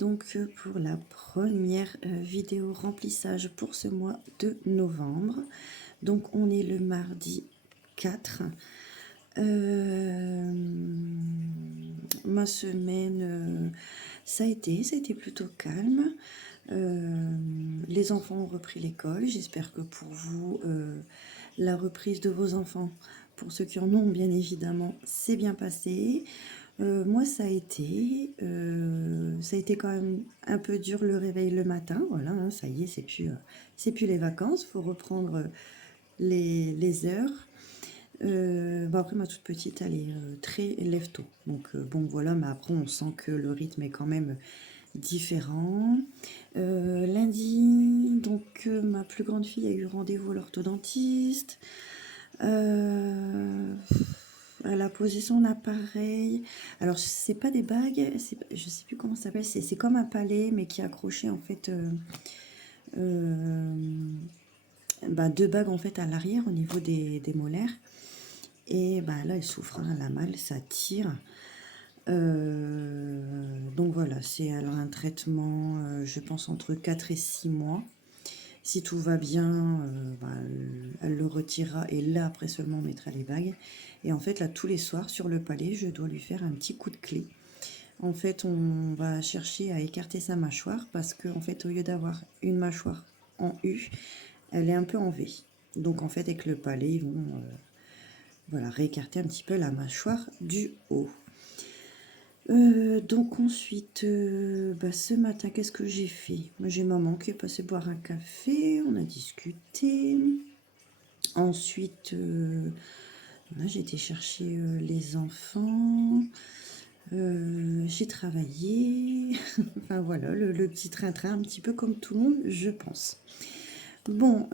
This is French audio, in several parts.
donc pour la première vidéo remplissage pour ce mois de novembre. Donc on est le mardi 4. Ma semaine, ça a été plutôt calme. Les enfants ont repris l'école. J'espère que pour vous, la reprise de vos enfants, pour ceux qui en ont bien évidemment, c'est bien passé. Moi, ça a été quand même un peu dur le réveil le matin. Voilà, hein, ça y est, c'est plus les vacances. Faut reprendre les heures. Bon, après, ma toute petite, elle est très lève-tôt. Donc, bon, voilà, mais après, on sent que le rythme est quand même différent. Lundi, donc, ma plus grande fille a eu rendez-vous à l'orthodontiste. Elle a posé son appareil. Alors, c'est pas des bagues, je sais plus comment ça s'appelle. C'est comme un palais, mais qui est accroché en fait. Deux bagues en fait à l'arrière au niveau des molaires. Et bah, là, elle souffre, hein, elle a mal, ça tire. Donc voilà, c'est alors un traitement, je pense, entre 4 et 6 mois. Si tout va bien, elle le retirera et là, après seulement, on mettra les bagues. Et en fait, là, tous les soirs, sur le palais, je dois lui faire un petit coup de clé. En fait, on va chercher à écarter sa mâchoire parce que, en fait, au lieu d'avoir une mâchoire en U, elle est un peu en V. Donc, en fait, avec le palais, ils vont réécarter un petit peu la mâchoire du haut. Donc ensuite, ce matin, qu'est-ce que j'ai fait? J'ai maman qui est passée boire un café, on a discuté. Ensuite, j'ai été chercher les enfants. J'ai travaillé. Enfin voilà, le petit train-train, un petit peu comme tout le monde, je pense. Bon,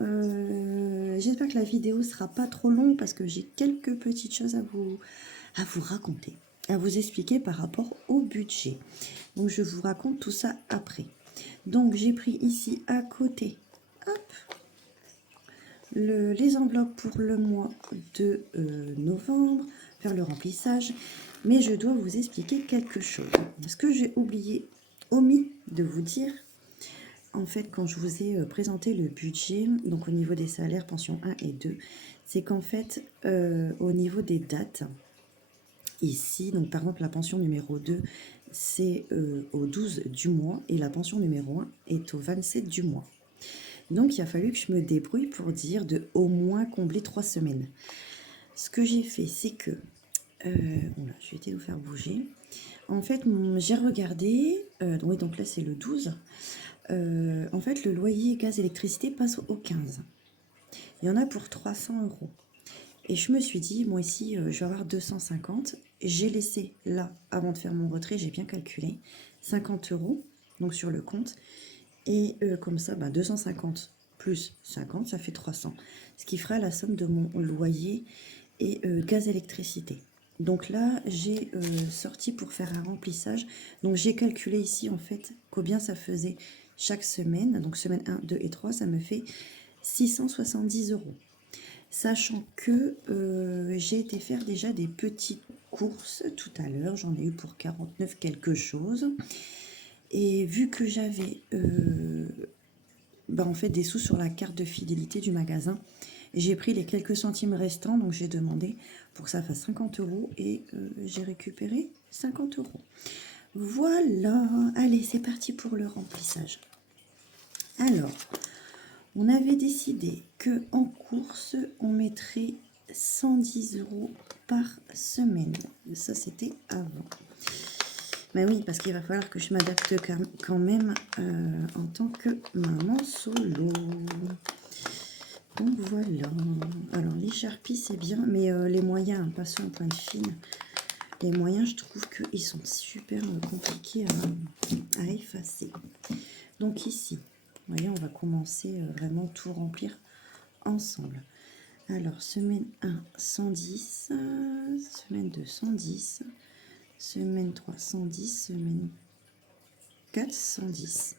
j'espère que la vidéo sera pas trop longue parce que j'ai quelques petites choses à vous raconter, à vous expliquer par rapport au budget. Donc je vous raconte tout ça après. Donc j'ai pris ici à côté, hop, les enveloppes pour le mois de novembre, faire le remplissage. Mais je dois vous expliquer quelque chose. Ce que j'ai omis de vous dire, en fait, quand je vous ai présenté le budget, donc au niveau des salaires, pension 1 et 2, c'est qu'en fait, au niveau des dates, ici, donc par exemple, la pension numéro 2, c'est au 12 du mois et la pension numéro 1 est au 27 du mois. Donc, il a fallu que je me débrouille pour dire de au moins combler 3 semaines. Ce que j'ai fait, c'est que... je vais essayer de vous faire bouger. En fait, j'ai regardé... oui, donc là, c'est le 12. En fait, le loyer gaz électricité passe au 15. Il y en a pour 300 euros. Et je me suis dit, moi ici, je vais avoir 250. J'ai laissé là, avant de faire mon retrait, j'ai bien calculé, 50 euros, donc sur le compte. Et comme ça, 250 plus 50, ça fait 300. Ce qui fera la somme de mon loyer et gaz électricité. Donc là, j'ai sorti pour faire un remplissage. Donc j'ai calculé ici, en fait, combien ça faisait chaque semaine. Donc semaine 1, 2 et 3, ça me fait 670 euros. Sachant que j'ai été faire déjà des petites courses tout à l'heure. J'en ai eu pour 49 quelque chose. Et vu que j'avais en fait des sous sur la carte de fidélité du magasin, j'ai pris les quelques centimes restants. Donc j'ai demandé pour que ça fasse 50 euros et j'ai récupéré 50 euros. Voilà. Allez, c'est parti pour le remplissage. Alors... on avait décidé que en course, on mettrait 110 euros par semaine. Ça, c'était avant. Mais oui, parce qu'il va falloir que je m'adapte quand même en tant que maman solo. Donc voilà. Alors, les Sharpies, c'est bien, mais les moyens, passons en pointe fine. Les moyens, je trouve qu'ils sont super compliqués à effacer. Donc ici, vous voyez, on va commencer vraiment tout remplir ensemble. Alors, semaine 1, 110, semaine 2, 110, semaine 3, 110, semaine 4, 110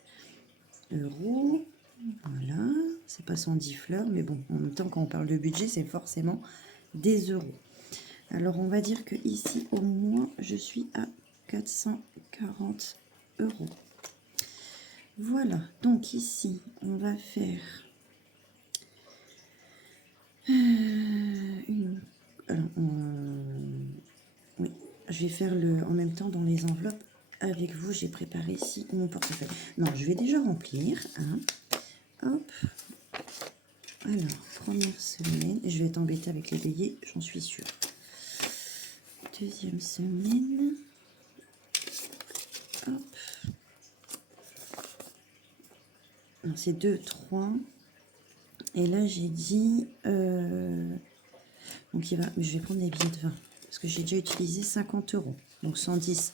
euros. Voilà, c'est pas 110 fleurs, mais bon, en même temps, quand on parle de budget, c'est forcément des euros. Alors, on va dire que ici, au moins, je suis à 440 euros. Voilà, donc ici, on va faire alors, oui, je vais faire en même temps dans les enveloppes avec vous. J'ai préparé ici mon portefeuille. Non, je vais déjà remplir. Hein. Hop. Alors, première semaine. Je vais être embêtée avec les veillées, j'en suis sûre. Deuxième semaine. Hop. C'est 2, 3. Et là, j'ai dit... donc, je vais prendre des billets de 20. Parce que j'ai déjà utilisé 50 €. Donc, 110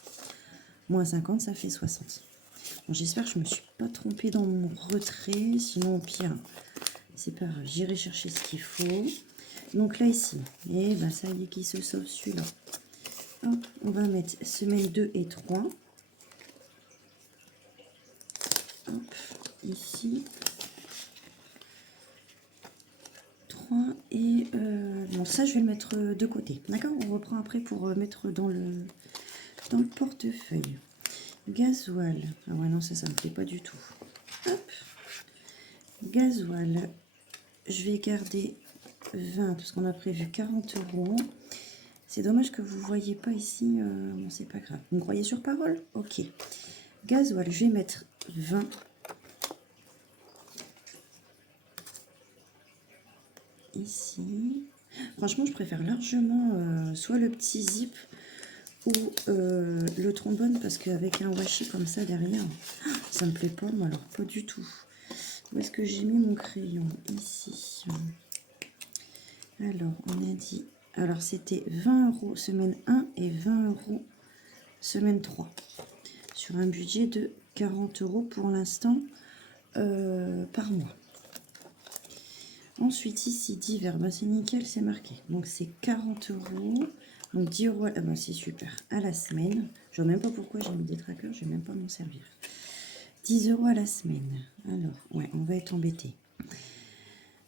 moins 50, ça fait 60. Bon, j'espère que je ne me suis pas trompée dans mon retrait. Sinon, au pire, c'est pas grave. J'irai chercher ce qu'il faut. Donc, là, ici. Et ben, ça y est, qui se sauve celui-là. On va mettre semaine 2 et 3. Hop, ici. 3 et bon, ça je vais le mettre de côté, d'accord. On reprend après pour mettre dans le portefeuille. Gasoil, ah ouais non, ça me plaît pas du tout. Hop, gasoil, je vais garder 20 parce qu'on a prévu 40 €. C'est dommage que vous voyez pas ici. Bon, c'est pas grave, vous me croyez sur parole? Ok. Gasoil, je vais mettre 20. Ici, franchement je préfère largement soit le petit zip ou le trombone, parce qu'avec un washi comme ça derrière, ça me plaît pas, mais alors pas du tout. Où est-ce que j'ai mis mon crayon? Ici. Alors on a dit, alors c'était 20 € semaine 1 et 20 € semaine 3 sur un budget de 40 € pour l'instant par mois. Ensuite, ici, divers, bah, c'est nickel, c'est marqué. Donc, c'est 40 €. Donc, 10 €, ah bah, c'est super, à la semaine. Je ne vois même pas pourquoi j'ai mis des trackers, je ne vais même pas m'en servir. 10 € à la semaine. Alors, ouais, on va être embêté.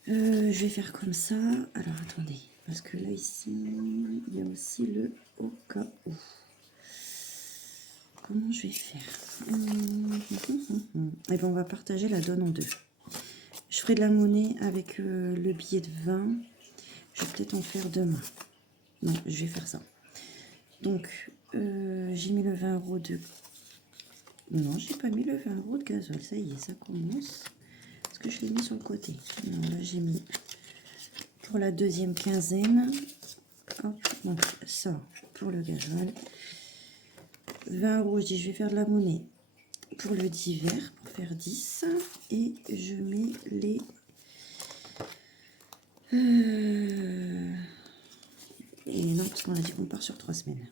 Je vais faire comme ça. Alors, attendez, parce que là, ici, il y a aussi le au cas où. Comment je vais faire? Et bien, on va partager la donne en deux. Je ferai de la monnaie avec le billet de 20. Je vais peut-être en faire demain. Non, je vais faire ça. Donc, j'ai mis le 20 € de... Non, j'ai pas mis le 20 € de gasoil. Ça y est, ça commence. Est-ce que je l'ai mis sur le côté? Non, là, j'ai mis pour la deuxième quinzaine. Hop, donc ça, pour le gasoil. 20 €, je dis, je vais faire de la monnaie pour le divers, pour faire 10. Et je mets les... Et non, parce qu'on a dit qu'on part sur 3 semaines.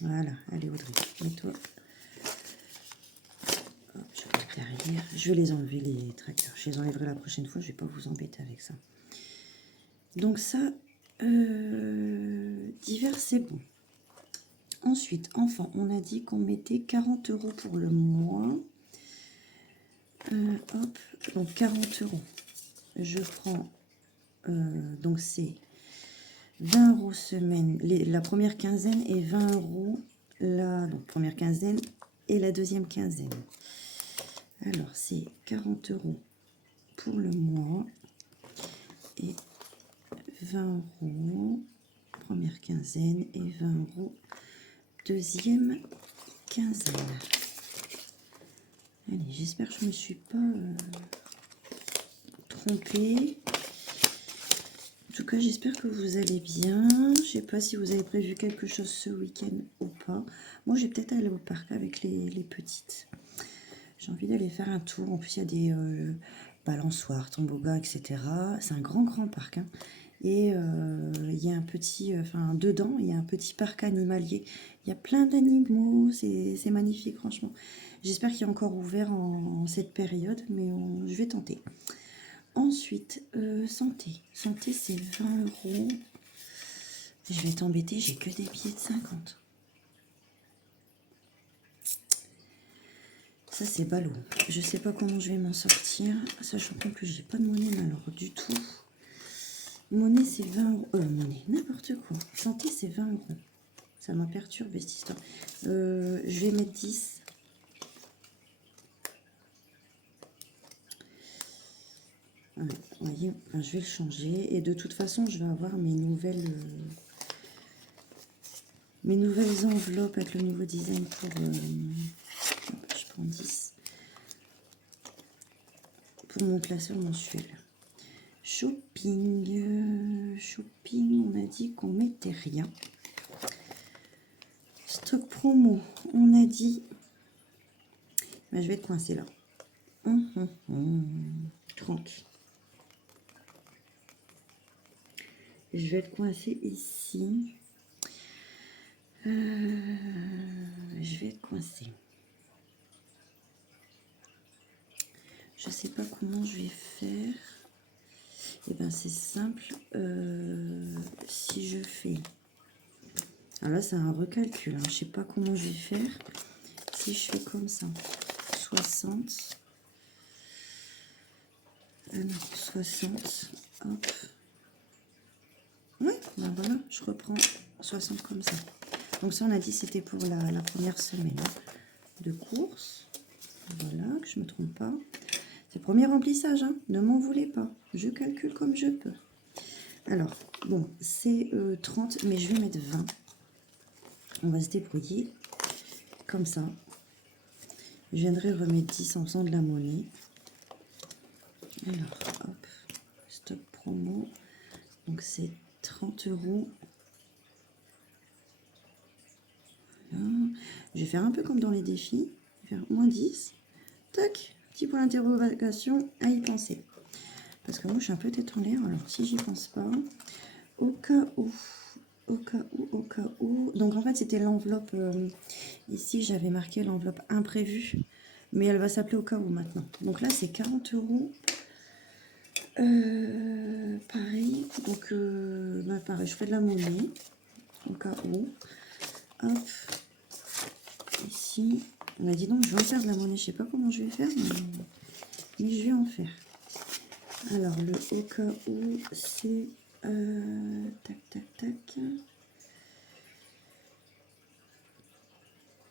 Voilà, allez Audrey, mets-toi. Hop, je vais derrière. Je vais les enlever, les trackers. Je les enlèverai la prochaine fois, je ne vais pas vous embêter avec ça. Donc ça, divers, c'est bon. Ensuite, enfant, on a dit qu'on mettait 40 € pour le mois. Hop, donc 40 €. Je prends, donc c'est 20 € semaine, la première quinzaine et 20 € la donc première quinzaine et la deuxième quinzaine. Alors c'est 40 € pour le mois et 20 € première quinzaine et 20 € deuxième quinzaine. Allez, j'espère que je ne me suis pas trompée. En tout cas, j'espère que vous allez bien. Je ne sais pas si vous avez prévu quelque chose ce week-end ou pas. Moi, je vais peut-être aller au parc avec les petites. J'ai envie d'aller faire un tour. En plus, il y a des balançoires, toboggans, etc. C'est un grand parc. Hein. Et il y a un petit... Enfin, dedans, il y a un petit parc animalier. Il y a plein d'animaux. C'est magnifique, franchement. J'espère qu'il est encore ouvert en cette période, mais je vais tenter. Ensuite, santé. Santé, c'est 20 €. Je vais t'embêter, j'ai que des billets de 50. Ça, c'est ballot. Je sais pas comment je vais m'en sortir, sachant qu'en plus, j'ai pas de monnaie, alors du tout. Monnaie, c'est 20 €. Monnaie, n'importe quoi. Santé, c'est 20 €. Ça m'a perturbé, cette histoire. Je vais mettre 10. Ouais, vous voyez, enfin, je vais le changer. Et de toute façon, je vais avoir mes nouvelles enveloppes avec le nouveau design pour... je prends 10. Pour mon classeur mensuel. Shopping. Shopping, on a dit qu'on mettait rien. Stock promo, on a dit... Ben, je vais être coincée là. 30. Je vais être coincée ici. Je vais être coincée. Je sais pas comment je vais faire. Et ben c'est simple. Si je fais... Alors là, c'est un recalcul. Hein. Je sais pas comment je vais faire. Si je fais comme ça. 60. Non, 60. Hop. Oui, ben voilà, je reprends 60 comme ça. Donc ça, on a dit c'était pour la première semaine de course. Voilà, que je ne me trompe pas. C'est le premier remplissage, hein. Ne m'en voulez pas. Je calcule comme je peux. Alors, bon, c'est 30, mais je vais mettre 20. On va se débrouiller comme ça. Je viendrai remettre 10 en faisant de la monnaie. Alors, hop, stock promo. Donc c'est 30 €. Voilà. Je vais faire un peu comme dans les défis. Je vais faire moins 10. Tac, petit point d'interrogation à y penser. Parce que moi, je suis un peu tête en l'air. Alors, si j'y pense pas, au cas où, au cas où. Donc, en fait, c'était l'enveloppe. Ici, j'avais marqué l'enveloppe imprévue. Mais elle va s'appeler au cas où maintenant. Donc là, c'est 40 €. Pareil. Donc, bah, pareil, je fais de la monnaie. Au cas où. Hop. Ici. On a dit donc, je vais en faire de la monnaie. Je sais pas comment je vais faire, mais je vais en faire. Alors, le au cas où, c'est... tac, tac, tac.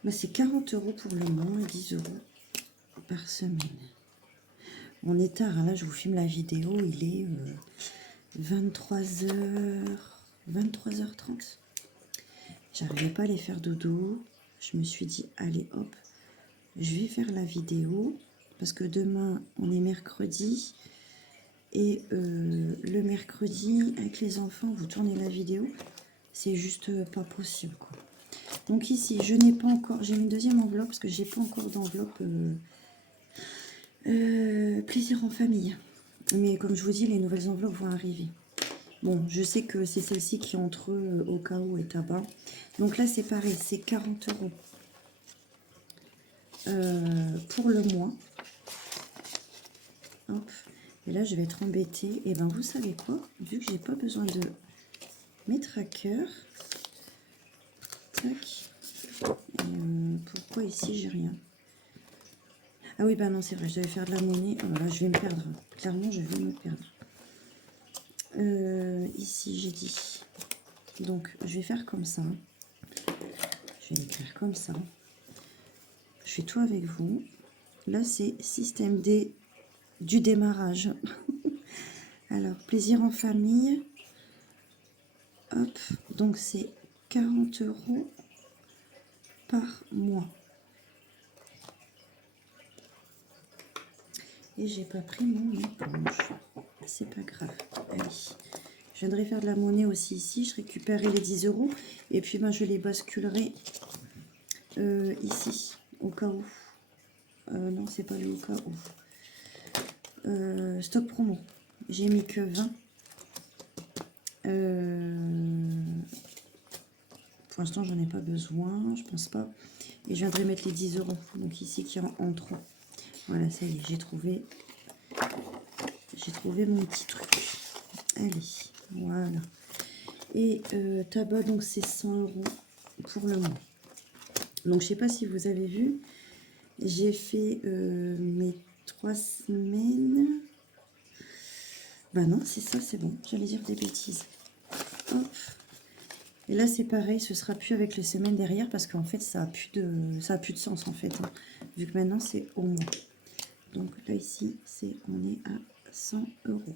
Bah, c'est 40 € pour le mois et 10 € par semaine. On est tard, hein, là je vous filme la vidéo, il est 23h30. J'arrivais pas à les faire dodo. Je me suis dit, allez hop, je vais faire la vidéo. Parce que demain, on est mercredi. Et le mercredi, avec les enfants, vous tournez la vidéo. C'est juste pas possible, quoi. Donc ici, je n'ai pas encore... J'ai mis une deuxième enveloppe parce que j'ai pas encore d'enveloppe plaisir en famille. Mais comme je vous dis, les nouvelles enveloppes vont arriver. Bon, je sais que c'est celle-ci qui entre au cas où est tabac. Donc là, c'est pareil, c'est 40 € pour le mois. Hop. Et là, je vais être embêtée. Et ben, vous savez quoi? Vu que j'ai pas besoin de mes trackers. Tac. Pourquoi ici, j'ai rien? Ah oui, bah non, c'est vrai, je devais faire de la monnaie. Oh là là, je vais me perdre. Clairement, je vais me perdre. Ici, j'ai dit. Donc, je vais faire comme ça. Je vais l'écrire comme ça. Je fais tout avec vous. Là, c'est système D du démarrage. Alors, plaisir en famille. Hop. Donc, c'est 40 € par mois. Et j'ai pas pris mon éponge. C'est pas grave. Allez. Je viendrai faire de la monnaie aussi ici. Je récupérerai les 10 €. Et puis, ben, je les basculerai ici. Au cas où. Non, c'est pas le au cas où. Stock promo. J'ai mis que 20. Pour l'instant, j'en ai pas besoin. Je pense pas. Et je viendrai mettre les 10 €. Donc ici, qui est en 3. Voilà, ça y est, j'ai trouvé mon petit truc. Allez, voilà. Et tabac, donc c'est 100 € pour le mois. Donc je sais pas si vous avez vu, j'ai fait mes 3 semaines. Bah non, c'est ça, c'est bon. J'allais dire des bêtises. Hop. Et là c'est pareil, ce sera plus avec les semaines derrière parce qu'en fait ça a plus de sens en fait. Hein, vu que maintenant c'est au mois. Donc là ici, on est à 100 euros.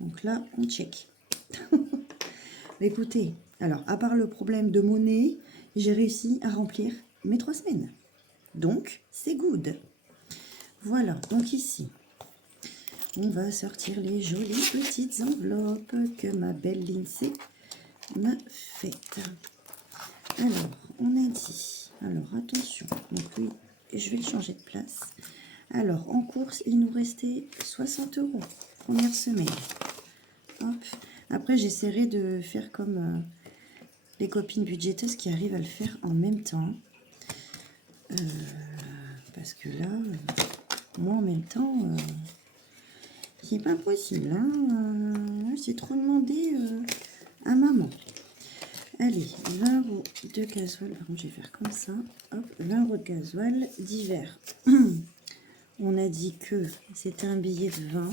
Donc là, on check. Écoutez, alors, à part le problème de monnaie, j'ai réussi à remplir mes 3 semaines. Donc, c'est good. Voilà, donc ici, on va sortir les jolies petites enveloppes que ma belle Lindsay m'a faites. Alors, on a dit, alors attention, donc oui, je vais le changer de place. Alors, en course, il nous restait 60 euros, première semaine. Hop. Après, j'essaierai de faire comme les copines budgéteuses qui arrivent à le faire en même temps. Parce que là, moi en même temps, c'est pas possible. Hein, c'est trop demandé à maman. Allez, 20 euros de gasoil. Par contre, je vais faire comme ça. Hop, 20 euros de gasoil d'hiver. On a dit que c'était un billet de 20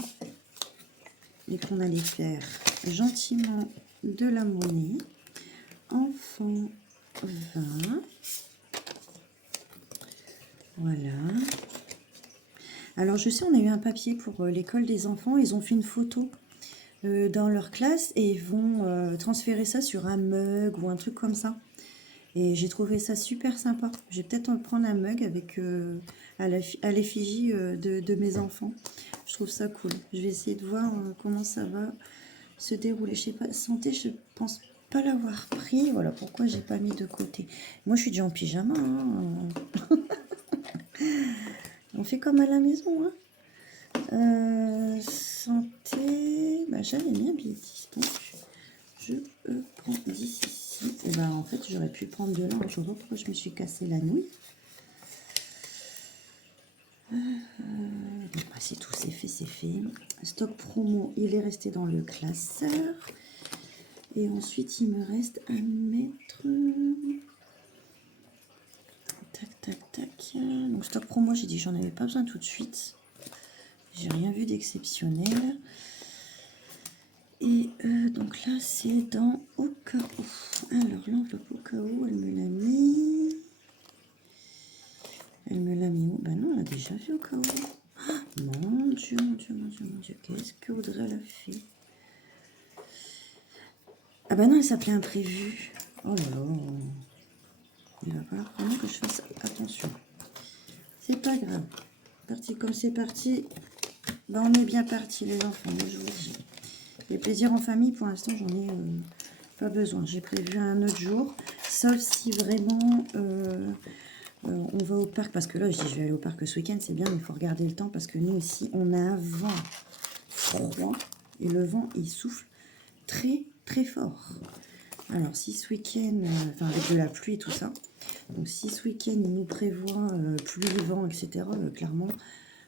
et qu'on allait faire gentiment de la monnaie. Enfant 20. Voilà. Alors, je sais, on a eu un papier pour l'école des enfants. Ils ont fait une photo dans leur classe et ils vont transférer ça sur un mug ou un truc comme ça. Et j'ai trouvé ça super sympa. Je vais peut-être en prendre un mug avec à l'effigie de mes enfants. Je trouve ça cool. Je vais essayer de voir comment ça va se dérouler. Je sais pas, santé, je pense pas l'avoir pris. Voilà pourquoi j'ai pas mis de côté. Moi, je suis déjà en pyjama. Hein. On fait comme à la maison. Hein. Santé, bah, j'avais mis un billet 10, donc je prends 10 ici. Et ben en fait, j'aurais pu prendre de là. Je vois pourquoi je me suis cassé la nouille. Bah, c'est tout, c'est fait, c'est fait. Stock promo, il est resté dans le classeur. Et ensuite, il me reste à mettre... Tac, tac, tac. Donc, stock promo, j'ai dit j'en avais pas besoin tout de suite. J'ai rien vu d'exceptionnel. Et donc là, c'est dans au cas où. Alors, l'enveloppe au cas où, elle me l'a mis. Elle me l'a mis où? Ben non, on l'a déjà vu au cas où. Oh, mon Dieu, mon Dieu, mon Dieu, mon Dieu. Qu'est-ce que Audrey elle a fait? Ah ben non, elle s'appelait imprévu. Oh là là. Il va falloir vraiment que je fasse attention. C'est pas grave. Parti comme c'est parti. Ben on est bien parti les enfants, moi je vous le dis. Les plaisirs en famille, pour l'instant, j'en ai pas besoin. J'ai prévu un autre jour, sauf si vraiment on va au parc. Parce que là, je dis je vais aller au parc ce week-end, c'est bien, mais il faut regarder le temps parce que nous ici, on a un vent froid et le vent, il souffle très très fort. Alors, si ce week-end, enfin avec de la pluie et tout ça, donc si ce week-end, il nous prévoit pluie, vent, etc., clairement,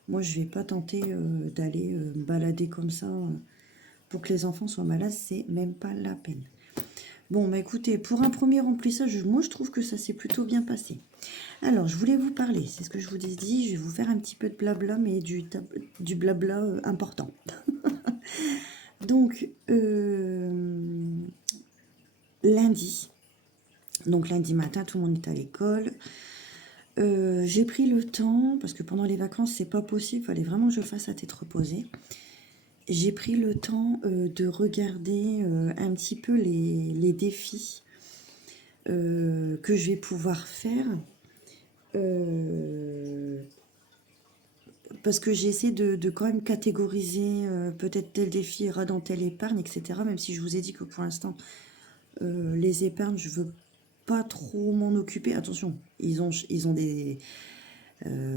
moi, je vais pas tenter d'aller me balader comme ça. Pour que les enfants soient malades, c'est même pas la peine. Bon, bah écoutez, pour un premier remplissage, moi je trouve que ça s'est plutôt bien passé. Alors, je voulais vous parler, c'est ce que je vous ai dit, je vais vous faire un petit peu de blabla, mais du blabla important. Donc, lundi, donc lundi matin, tout le monde est à l'école. J'ai pris le temps, parce que pendant les vacances, c'est pas possible, il fallait vraiment que je fasse à tête reposée. J'ai pris le temps de regarder un petit peu les défis que je vais pouvoir faire. Parce que j'ai essayé de quand même catégoriser peut-être tel défi ira dans telle épargne, etc. Même si je vous ai dit que pour l'instant, les épargnes, je veux pas trop m'en occuper. Attention, ils ont des...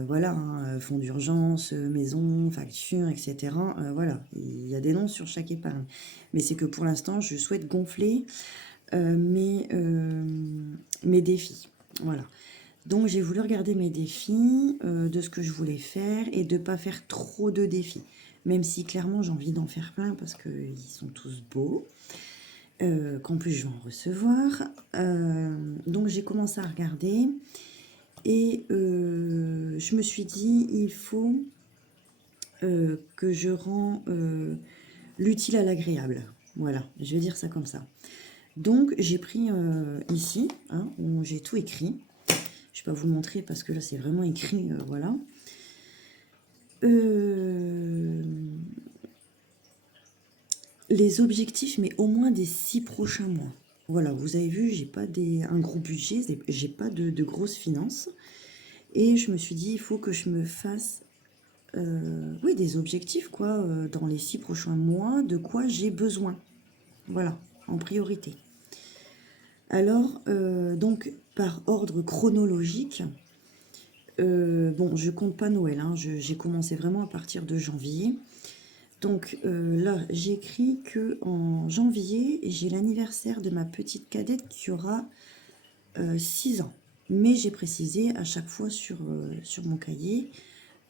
voilà, hein, fonds d'urgence, maison, facture, etc. Voilà, il y a des noms sur chaque épargne. Mais c'est que pour l'instant, je souhaite gonfler mes défis. Voilà. Donc, j'ai voulu regarder mes défis, de ce que je voulais faire et de ne pas faire trop de défis. Même si, clairement, j'ai envie d'en faire plein parce qu'ils sont tous beaux. Qu'en plus, je vais en recevoir. Donc, j'ai commencé à regarder. Et je me suis dit, il faut que je rends l'utile à l'agréable. Voilà, je vais dire ça comme ça. Donc, j'ai pris ici, hein, où j'ai tout écrit. Je ne vais pas vous montrer parce que là, c'est vraiment écrit, voilà. les objectifs, mais au moins des 6 prochains mois. Voilà, vous avez vu, j'ai pas un gros budget, j'ai pas de grosses finances. Et je me suis dit, il faut que je me fasse oui, des objectifs, quoi, dans les 6 prochains mois, de quoi j'ai besoin. Voilà, en priorité. Alors, donc, par ordre chronologique, bon, je compte pas Noël, hein, j'ai commencé vraiment à partir de janvier. Donc là, j'écris que en janvier, j'ai l'anniversaire de ma petite cadette qui aura 6 ans. Mais j'ai précisé à chaque fois sur mon cahier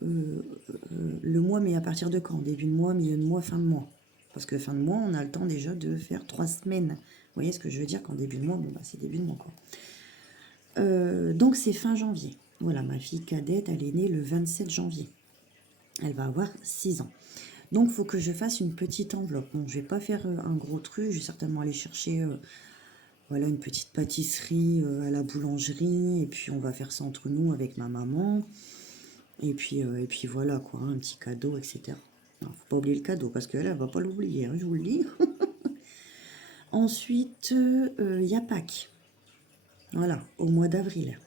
le mois, mais à partir de quand? Début de mois, milieu de mois, fin de mois. Parce que fin de mois, on a le temps déjà de faire 3 semaines. Vous voyez ce que je veux dire? Qu'en début de mois, bon, bah, c'est début de mois, quoi. Donc c'est fin janvier. Voilà, ma fille cadette, elle est née le 27 janvier. Elle va avoir 6 ans. Donc, il faut que je fasse une petite enveloppe. Bon, je vais pas faire un gros truc. Je vais certainement aller chercher voilà, une petite pâtisserie à la boulangerie. Et puis, on va faire ça entre nous avec ma maman. Et puis voilà, quoi, hein, un petit cadeau, etc. Il ne faut pas oublier le cadeau, parce qu'elle, elle va pas l'oublier, hein, je vous le dis. Ensuite, il y a Pâques. Voilà, au mois d'avril.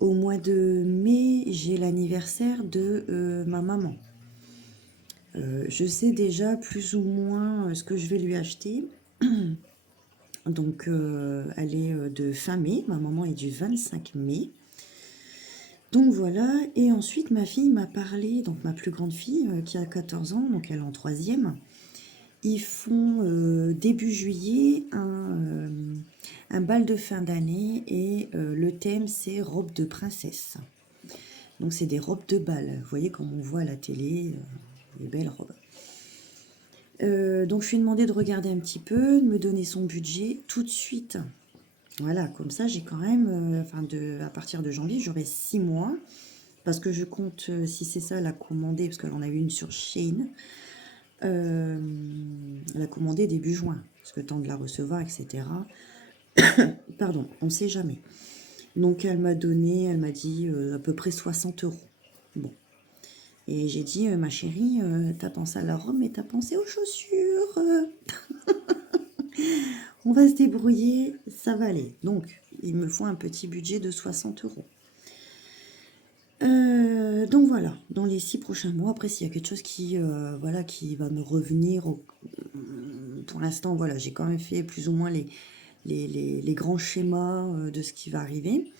Au mois de mai, j'ai l'anniversaire de ma maman. Je sais déjà plus ou moins ce que je vais lui acheter. Donc, elle est de fin mai. Ma maman est du 25 mai. Donc voilà. Et ensuite, ma fille m'a parlé, donc ma plus grande fille, qui a 14 ans, donc elle est en troisième. Ils font début juillet un bal de fin d'année et le thème c'est robe de princesse. Donc c'est des robes de bal. Vous voyez comme on voit à la télé, les belles robes. Donc je lui ai demandé de regarder un petit peu, de me donner son budget tout de suite. Voilà, comme ça j'ai quand même, à partir de janvier, j'aurai 6 mois. Parce que je compte, si c'est ça, la commander, parce qu'elle en a eu une sur Shein. La commander début juin, parce que temps de la recevoir, etc. Pardon, on ne sait jamais. Donc elle m'a dit à peu près 60 euros. Bon. Et j'ai dit, ma chérie, t'as pensé à la robe, mais t'as pensé aux chaussures. On va se débrouiller, ça va aller. Donc, il me faut un petit budget de 60 euros. Donc voilà, dans les 6 prochains mois, après s'il y a quelque chose qui, voilà, qui va me revenir, pour l'instant, voilà, j'ai quand même fait plus ou moins les grands schémas de ce qui va arriver.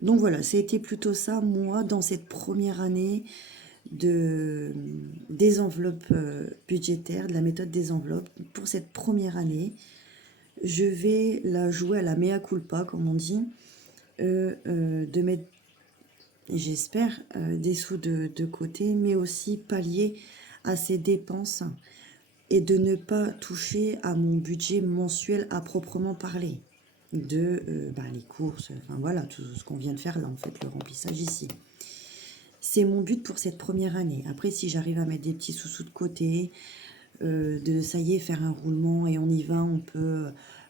Donc voilà, ça a été plutôt ça, moi, dans cette première année des enveloppes budgétaires, de la méthode des enveloppes. Pour cette première année, je vais la jouer à la mea culpa, comme on dit, de mettre, j'espère, des sous de côté, mais aussi pallier à ces dépenses et de ne pas toucher à mon budget mensuel à proprement parler de les courses, enfin voilà, tout ce qu'on vient de faire là, en fait, le remplissage ici. C'est mon but pour cette première année. Après, si j'arrive à mettre des petits sous-sous de côté, de ça y est, faire un roulement et on y va, on peut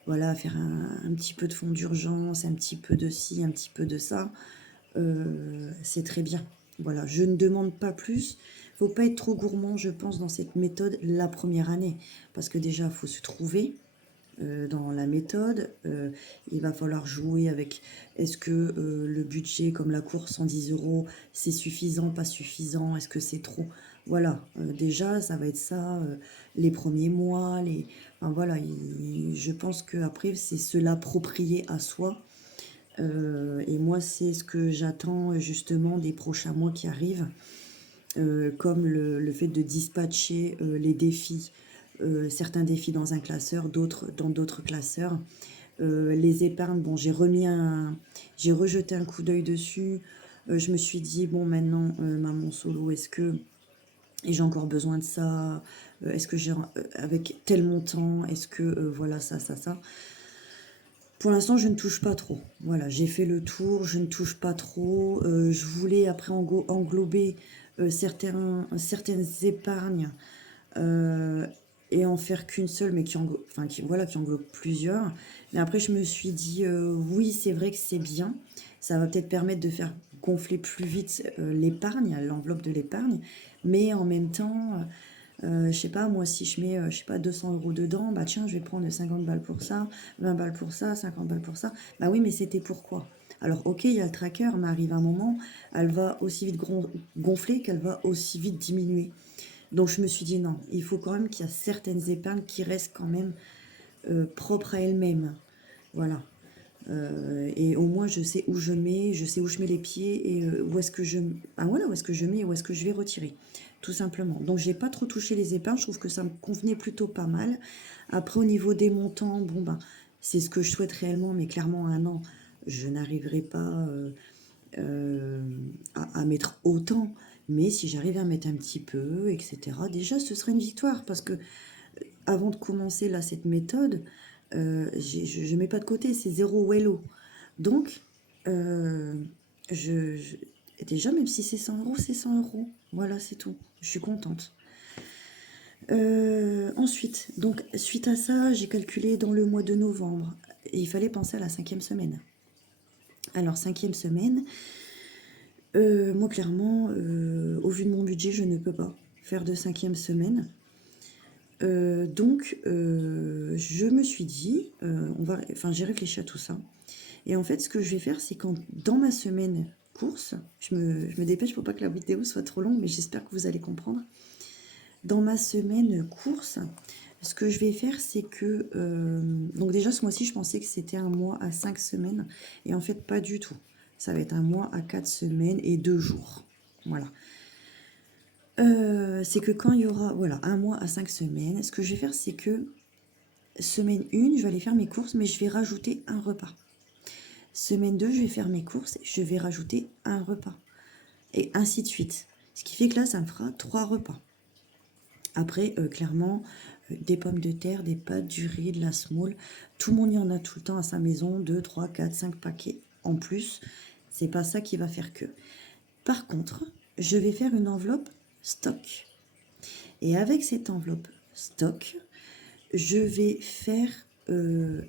voilà, faire un petit peu de fonds d'urgence, un petit peu de ci, un petit peu de ça, c'est très bien. Voilà, je ne demande pas plus. Il ne faut pas être trop gourmand, je pense, dans cette méthode la première année. Parce que déjà, il faut se trouver dans la méthode. Il va falloir jouer avec, est-ce que le budget, comme la course, 110 euros, c'est suffisant, pas suffisant, est-ce que c'est trop? Voilà, déjà, ça va être ça, les premiers mois, enfin, voilà, je pense qu'après, c'est se l'approprier à soi. Et moi, c'est ce que j'attends justement des prochains mois qui arrivent, comme le fait de dispatcher les défis, certains défis dans un classeur, d'autres dans d'autres classeurs. Les épargnes, bon, j'ai rejeté un coup d'œil dessus. Je me suis dit, bon, maintenant, maman solo, est-ce que j'ai encore besoin de ça? Est-ce que j'ai, avec tel montant, est-ce que, voilà, ça. Pour l'instant, je ne touche pas trop. Voilà, j'ai fait le tour, je ne touche pas trop. Je voulais après englober certaines épargnes et en faire qu'une seule, mais qui englobe plusieurs. Mais après, je me suis dit, oui, c'est vrai que c'est bien. Ça va peut-être permettre de faire gonfler plus vite l'épargne, l'enveloppe de l'épargne. Mais en même temps, Je sais pas, moi, si je mets, je sais pas, 200 € dedans, bah tiens, je vais prendre 50 balles pour ça, 20 balles pour ça, 50 balles pour ça. Bah oui, mais c'était pourquoi? Alors, ok, il y a le tracker, mais arrive un moment, elle va aussi vite gonfler qu'elle va aussi vite diminuer. Donc, je me suis dit non, il faut quand même qu'il y a certaines épargnes qui restent quand même propres à elles-mêmes. Voilà. Et au moins, je sais où je mets, je sais où je mets les pieds et où est-ce que voilà, où est-ce que je mets et où est-ce que je vais retirer. Tout simplement. Donc, j'ai pas trop touché les épargnes. Je trouve que ça me convenait plutôt pas mal. Après, au niveau des montants, bon, ben, c'est ce que je souhaite réellement, mais clairement, à un an, je n'arriverai pas à mettre autant. Mais si j'arrive à mettre un petit peu, etc., déjà, ce serait une victoire. Parce que avant de commencer là, cette méthode, je ne mets pas de côté, c'est zéro wello. Donc, euh, je- déjà, même si c'est 100 euros, c'est 100 euros. Voilà, c'est tout. Je suis contente. Ensuite, donc, suite à ça, j'ai calculé dans le mois de novembre. Et il fallait penser à la 5e semaine. Alors, 5e semaine, moi, clairement, au vu de mon budget, je ne peux pas faire de 5e semaine. Donc, je me suis dit, enfin, j'ai réfléchi à tout ça. Et en fait, ce que je vais faire, c'est quand dans ma semaine course, je me dépêche pour pas que la vidéo soit trop longue, mais j'espère que vous allez comprendre. Dans ma semaine course, ce que je vais faire, c'est que... donc déjà, ce mois-ci, je pensais que c'était un mois à 5 semaines. Et en fait, pas du tout. Ça va être un mois à 4 semaines et 2 jours. Voilà. C'est que quand il y aura voilà, un mois à 5 semaines, ce que je vais faire, c'est que semaine 1, je vais aller faire mes courses, mais je vais rajouter un repas. Semaine 2, je vais faire mes courses, je vais rajouter un repas. Et ainsi de suite. Ce qui fait que là, ça me fera 3 repas. Après, clairement, des pommes de terre, des pâtes, du riz, de la semoule. Tout le monde y en a tout le temps à sa maison. 2, 3, 4, 5 paquets en plus. C'est pas ça qui va faire que. Par contre, je vais faire une enveloppe stock. Et avec cette enveloppe stock, je vais faire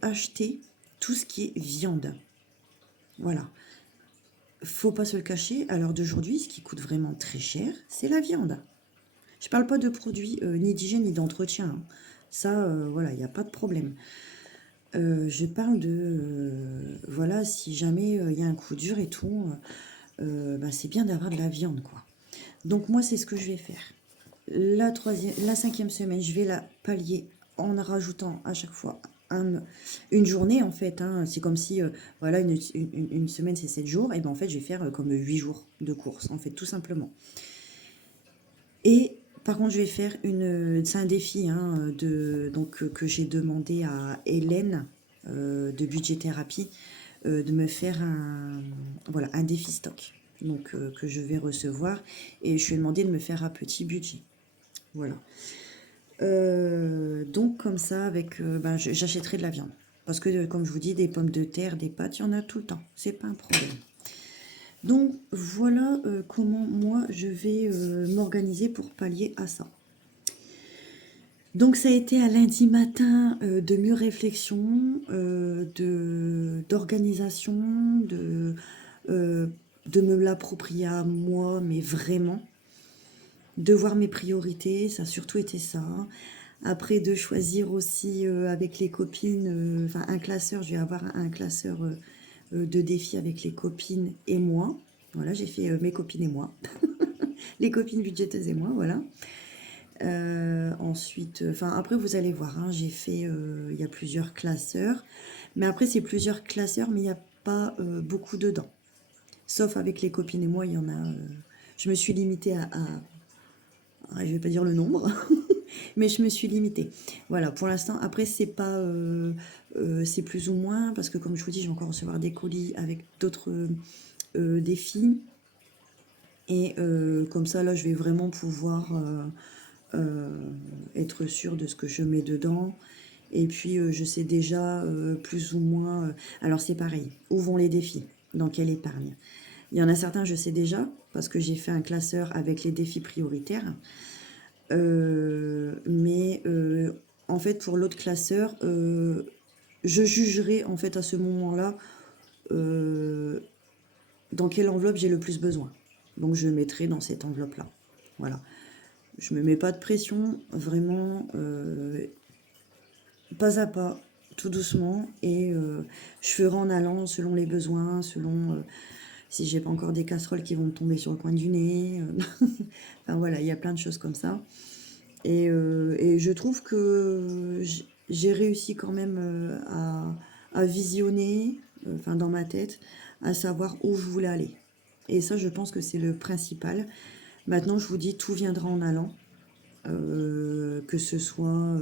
acheter tout ce qui est viande. Voilà. Faut pas se le cacher, à l'heure d'aujourd'hui, ce qui coûte vraiment très cher, c'est la viande. Je parle pas de produits ni d'hygiène ni d'entretien, hein. Ça, voilà, il n'y a pas de problème. Je parle de, voilà, si jamais il y a un coup dur et tout, bah, c'est bien d'avoir de la viande, quoi. Donc moi, c'est ce que je vais faire. La 5e semaine, je vais la pallier en rajoutant à chaque fois une journée, en fait, hein. C'est comme si, voilà, une semaine, c'est 7 jours. Et ben en fait, je vais faire comme 8 jours de course, en fait, tout simplement. Et par contre, je vais faire c'est un défi, hein, donc, que j'ai demandé à Hélène de Budget Thérapie de me faire voilà, un défi stock. Donc, que je vais recevoir. Et je lui ai demandé de me faire un petit budget. Voilà. Donc comme ça, avec, ben, j'achèterai de la viande. Parce que, comme je vous dis, des pommes de terre, des pâtes, il y en a tout le temps. C'est pas un problème. Donc voilà comment moi je vais m'organiser pour pallier à ça. Donc ça a été un lundi matin de mûre réflexion, d'organisation, de me l'approprier à moi, mais vraiment. De voir mes priorités, ça a surtout été ça. Après, de choisir aussi avec les copines, enfin un classeur, je vais avoir un classeur de défis avec les copines et moi. Voilà, j'ai fait mes copines et moi. Les copines budgéteuses et moi, voilà. Ensuite, enfin après vous allez voir, hein, j'ai fait, il y a plusieurs classeurs. Mais après c'est plusieurs classeurs, mais il n'y a pas beaucoup dedans. Sauf avec les copines et moi, il y en a... je me suis limitée je vais pas dire le nombre, mais je me suis limitée. Voilà, pour l'instant, après, c'est pas... c'est plus ou moins, parce que comme je vous dis, je vais encore recevoir des colis avec d'autres défis. Et comme ça, là, je vais vraiment pouvoir être sûre de ce que je mets dedans. Et puis, je sais déjà plus ou moins... alors, c'est pareil. Où vont les défis? Dans quelle épargne? Il y en a certains, je sais déjà, parce que j'ai fait un classeur avec les défis prioritaires. Mais en fait, pour l'autre classeur, je jugerai en fait à ce moment-là dans quelle enveloppe j'ai le plus besoin. Donc je mettrai dans cette enveloppe-là. Voilà. Je me mets pas de pression, vraiment, pas à pas, tout doucement, et je ferai en allant selon les besoins, selon si j'ai pas encore des casseroles qui vont me tomber sur le coin du nez. Enfin voilà, il y a plein de choses comme ça. Et je trouve que j'ai réussi quand même à visionner, enfin dans ma tête, à savoir où je voulais aller. Et ça, je pense que c'est le principal. Maintenant, je vous dis, tout viendra en allant. Que ce soit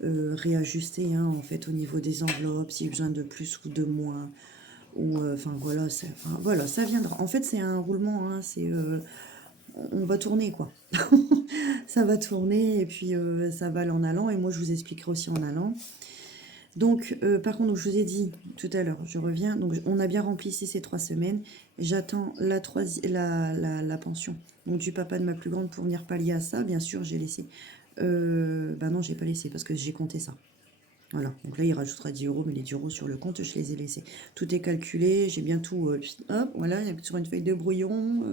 réajusté en fait au niveau des enveloppes, s'il y a besoin de plus ou de moins. Ou enfin voilà, voilà, ça viendra. En fait, c'est un roulement, on va tourner quoi. Ça va tourner et puis ça va aller en allant. Et moi, je vous expliquerai aussi en allant. Donc, par contre, donc, je vous ai dit tout à l'heure, je reviens. Donc, on a bien rempli ici ces 3 semaines. J'attends la pension donc, du papa de ma plus grande pour venir pallier à ça. Bien sûr, j'ai laissé. Bah non, j'ai pas laissé parce que j'ai compté ça. Voilà. Donc là, il rajoutera 10 euros, mais les 10 euros sur le compte, je les ai laissés. Tout est calculé. J'ai bien tout. Hop, voilà, sur une feuille de brouillon.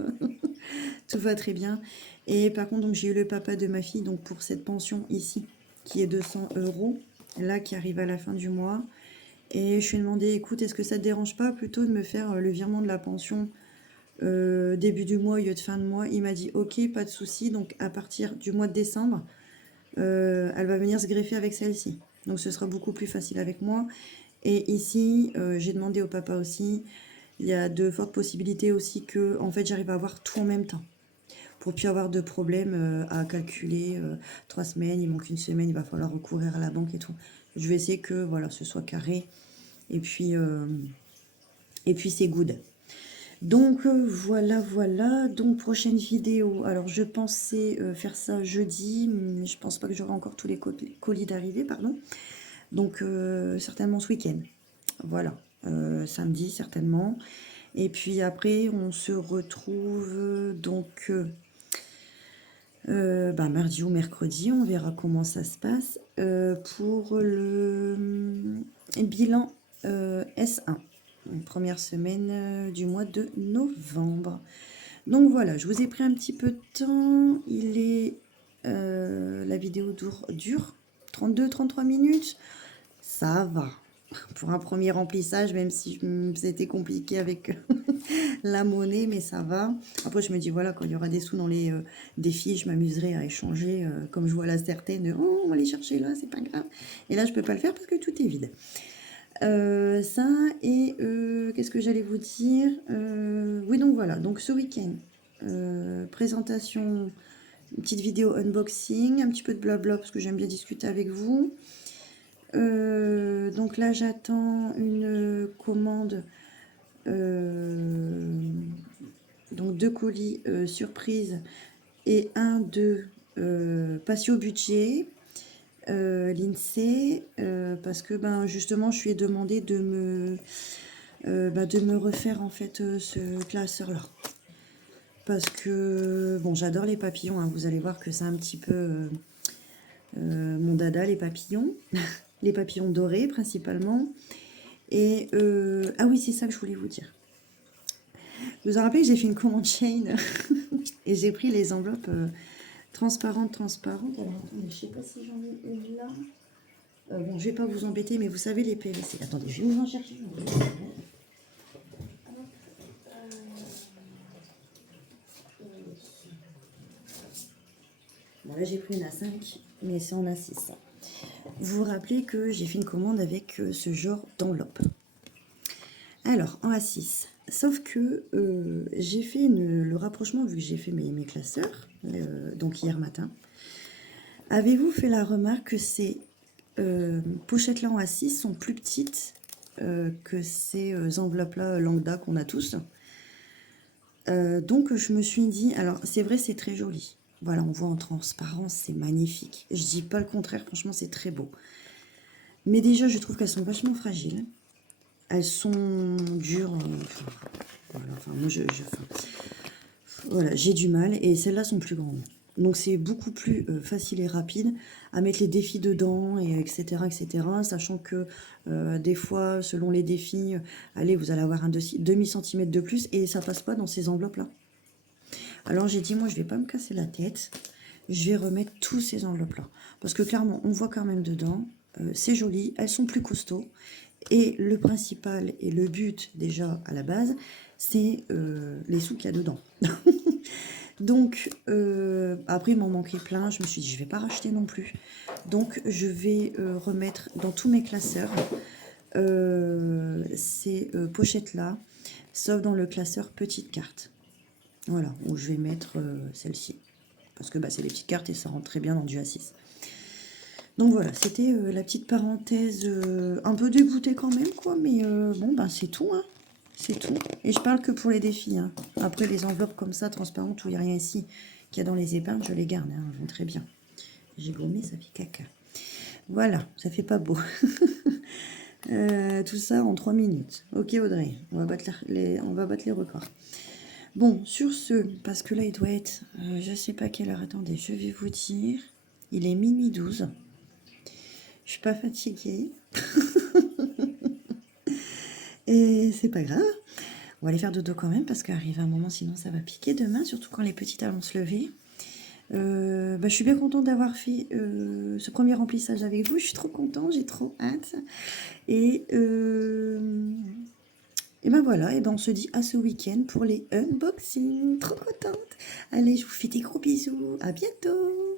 Tout va très bien. Et par contre, donc j'ai eu le papa de ma fille donc pour cette pension ici, qui est 200 euros, là qui arrive à la fin du mois. Et je lui ai demandé, écoute, est-ce que ça te dérange pas plutôt de me faire le virement de la pension début du mois au lieu de fin de mois? Il m'a dit, ok, pas de souci. Donc à partir du mois de décembre, elle va venir se greffer avec celle-ci. Donc ce sera beaucoup plus facile avec moi. Et ici, j'ai demandé au papa aussi, il y a de fortes possibilités aussi que en fait j'arrive à avoir tout en même temps. Pour plus avoir de problème à calculer 3 semaines, il manque une semaine, il va falloir recourir à la banque et tout. Je vais essayer que voilà, ce soit carré. Et puis c'est good. Donc voilà, voilà. Donc prochaine vidéo. Alors je pensais faire ça jeudi, mais je pense pas que j'aurai encore tous les colis d'arrivée, pardon. Donc certainement ce week-end. Voilà. Samedi certainement. Et puis après on se retrouve donc mardi ou mercredi, on verra comment ça se passe pour le bilan S1, première semaine du mois de novembre. Donc voilà, je vous ai pris un petit peu de temps. Il est la vidéo dure 32-33 minutes. Ça va pour un premier remplissage, même si c'était compliqué avec la monnaie, mais ça va. Après, je me dis, voilà, quand il y aura des sous dans les défis, je m'amuserai à échanger, comme je vois là certaines, oh, on va les chercher là, c'est pas grave. Et là, je peux pas le faire parce que tout est vide. Ça, et qu'est-ce que j'allais vous dire? Oui, donc voilà, donc ce week-end, présentation, une petite vidéo unboxing, un petit peu de blabla, parce que j'aime bien discuter avec vous. Donc là, j'attends une commande, donc 2 colis surprise et un de Passio Budget, l'INSEE, parce que justement, je lui ai demandé de me refaire en fait ce classeur-là. Parce que, bon, j'adore les papillons, hein, vous allez voir que c'est un petit peu mon dada, les papillons. Les papillons dorés principalement. Et ah oui, c'est ça que je voulais vous dire. Vous vous rappelez que j'ai fait une commande chain et j'ai pris les enveloppes transparentes. Alors attendez, je sais pas si j'en ai une là. Bon, je vais pas vous embêter, mais vous savez les PVC. Attendez, je vais vous en chercher. Bon, là j'ai pris une A5, mais c'est en A6. Vous vous rappelez que j'ai fait une commande avec ce genre d'enveloppe. Alors, en A6. Sauf que j'ai fait le rapprochement, vu que j'ai fait mes classeurs, donc hier matin. Avez-vous fait la remarque que ces pochettes-là en A6 sont plus petites que ces enveloppes-là lambda qu'on a tous? Donc, je me suis dit, alors c'est vrai, c'est très joli. Voilà, on voit en transparence, c'est magnifique. Je dis pas le contraire, franchement, c'est très beau. Mais déjà, je trouve qu'elles sont vachement fragiles. Elles sont dures. Voilà, enfin, moi, voilà, j'ai du mal. Et celles-là sont plus grandes. Donc, c'est beaucoup plus facile et rapide à mettre les défis dedans, et etc., etc. Sachant que des fois, selon les défis, allez, vous allez avoir un demi-centimètre de plus et ça passe pas dans ces enveloppes-là. Alors, j'ai dit, moi, je vais pas me casser la tête. je vais remettre tous ces enveloppes-là. Parce que clairement, on voit quand même dedans. C'est joli, elles sont plus costauds. Et le principal et le but, déjà, à la base, c'est les sous qu'il y a dedans. Donc, après, il m'en manquait plein. Je me suis dit, je vais pas racheter non plus. Donc, je vais remettre dans tous mes classeurs ces pochettes-là, sauf dans le classeur petite carte. Voilà, où je vais mettre celle-ci. Parce que bah, c'est les petites cartes et ça rentre très bien dans du A6. Donc voilà, c'était la petite parenthèse, un peu dégoûtée quand même, quoi. Mais bon, ben c'est tout, hein. C'est tout. Et je parle que pour les défis, hein. Après, les enveloppes comme ça, transparentes, où il n'y a rien ici, qu'il y a dans les épargnes, je les garde, hein, elles vont très bien. J'ai gommé, ça fait caca. Voilà, ça fait pas beau. Tout ça en 3 minutes. Ok Audrey, on va battre les records. Bon, sur ce, parce que là il doit être, je sais pas quelle heure, attendez, je vais vous dire, il est minuit 12. Je suis pas fatiguée. Et c'est pas grave. On va aller faire dodo quand même parce qu'arrive un moment, sinon ça va piquer demain, surtout quand les petites vont se lever. Je suis bien contente d'avoir fait ce premier remplissage avec vous. Je suis trop contente, j'ai trop hâte. Et ben voilà, et ben on se dit à ce week-end pour les unboxings. Trop contente. Allez, je vous fais des gros bisous. À bientôt.